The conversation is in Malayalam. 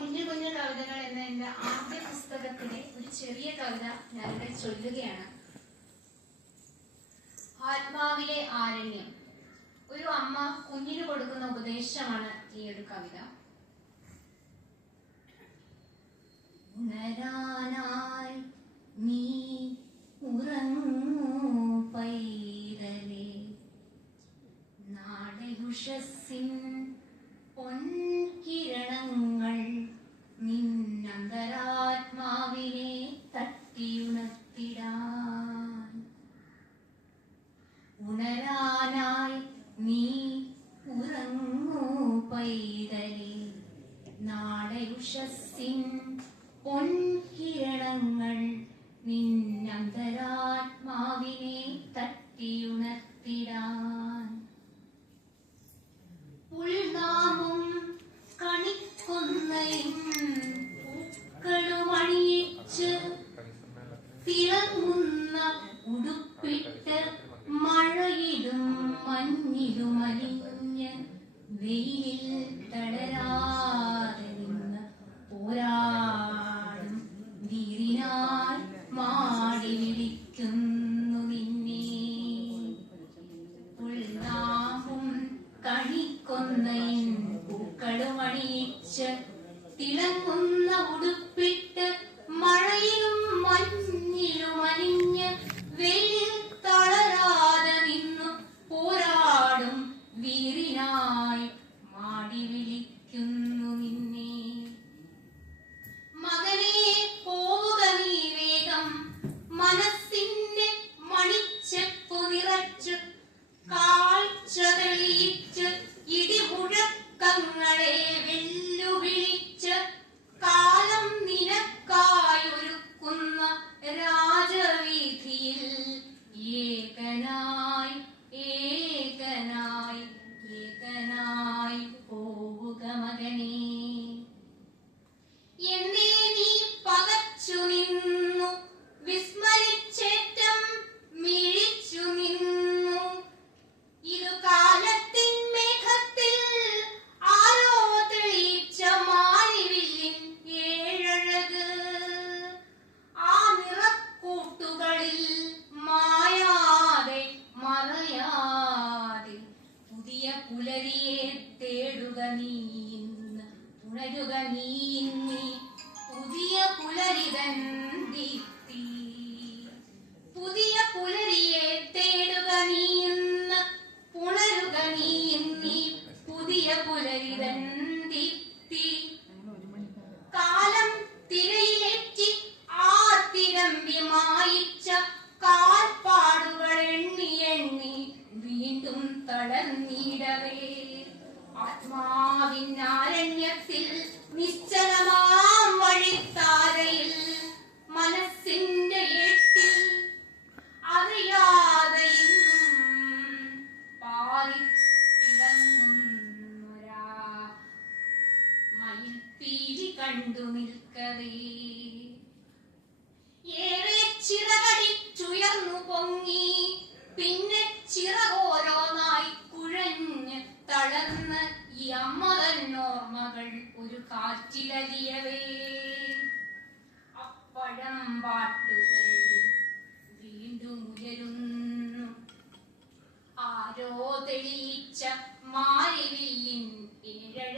കുഞ്ഞു കുഞ്ഞു കവിതകൾ എന്ന എന്റെ ആദ്യ പുസ്തകത്തിലെ ഒരു ചെറിയ കവിത ഞാനിവിടെ ചൊല്ലുകയാണ്. ആത്മാവിലെ ആരണ്യം. ഒരു അമ്മ കുഞ്ഞിന് കൊടുക്കുന്ന ഉപദേശമാണ് ഈ ഒരു കവിത. ഉണരാനായി നീ ഉറങ്ങൂ പൈതലേ, നാളെ ഉഷസ്സിൻ പൊൻകിരണങ്ങൾ നിന്നന്തരാത്മാവിനെ തട്ടിയുണർത്തിടാൻ. ഉണരാനായി നീ ഉറങ്ങൂ പൈതലേ, നാളെ ഉഷസ്സിൻ പൊൻകിരണങ്ങൾ നിന്നന്തരാത്മാവിനെ തട്ടിയുണർത്തിടാൻ. പുൽനാമും കണിക്കൊന്നയും പൂക്കളുമണിയിച്ച് തിളങ്ങുന്ന ഉടുപ്പിട്ട് മഴയിലും മഞ്ഞിലും അലിഞ്ഞ് വെയിലിൽ തളരാതെ നിന്ന് പോരാടും വീറിനായി മാടി വിളിക്കുന്നു നിന്നെ. പുൽനാമും കണിക്കൊന്നയും പൂക്കളുമണിയിച്ച് തിളങ്ങുന്ന ഉടുപ്പിട്ട് മഴയിലും മഞ്ഞിലും അലിഞ്ഞ് വെയിൽ തളരാതെ നിന്നു പോരാടും വീറിനായി മാടി വിളിക്കുന്നു നിന്നെ. മകനെ പോവുക നീ വേഗം, മനസ്സിന്റെ മണിച്ചെപ്പു നിറച്ചു കാഴ്ച തെളിയിച്ച് ഇടിമുഴക്കങ്ങളെ വെല്ലുവിളിച്ച് കാലം നിനക്കായൊരുക്കുന്ന രാജവീഥിയിൽ ഏകനായി ഏകനായി ഏകനായി പോവുക മകനേ. എന്നേ നീ പകച്ചു നിന്നു, വിസ്മരിച്ചേറ്റം മിഴിച്ചു നിന്നു. ഇതു കാലത്തിൻ മേഘത്തിൽ ആരോ തെളിയിച്ച മാരിവില്ലിൻ ഏഴഴക്. ആ നിറക്കൂട്ടുകളിൽ മായാതെ മറയാതെ പുതിയ പുലരിയെ തേടുക നീ ഇന്ന്, ഉണരുക നീ ഇന്ന് പുതിയ പുലരിതൻ ദീപ്തി. പുതിയ പുലരിയെ തേടുക നീ ഇന്ന്, ഉണരുക നീ ഇന്ന് പുതിയ പുലരിതൻ ദീപ്തി. കാലം തിരയിലേറ്റി ആ തിരമ്പി മായിച്ച കാൽപ്പാടുകൾ എണ്ണി എണ്ണി വീണ്ടും തളർന്നിടവേ, ആത്മാവിനാരണ്യത്തിൽ നിശ്ചലമാം വഴിത്താരയിൽ മനസ്സിന്റെ ഏട്ടിൽ അറിയാതെ പാറിത്തിളങ്ങുന്നൊരാ മയിൽപ്പീലി കണ്ടു നിൽക്കവേ. ഏറെ ചിറകടിച്ചുയർന്നു പൊങ്ങി, പിന്നെ ചിറകോരോന്നായി കുഴഞ്ഞ് തളർന്ന് ഈ അമ്മതന്നോർമ്മകൾ ഒരു കാറ്റിലലിയവേ. അപ്പഴം പാട്ടുകൾ വീണ്ടും ഉയരുന്നു, ആരോ തെളിയിച്ച മാരിവില്ലിൻ ഏഴഴക്.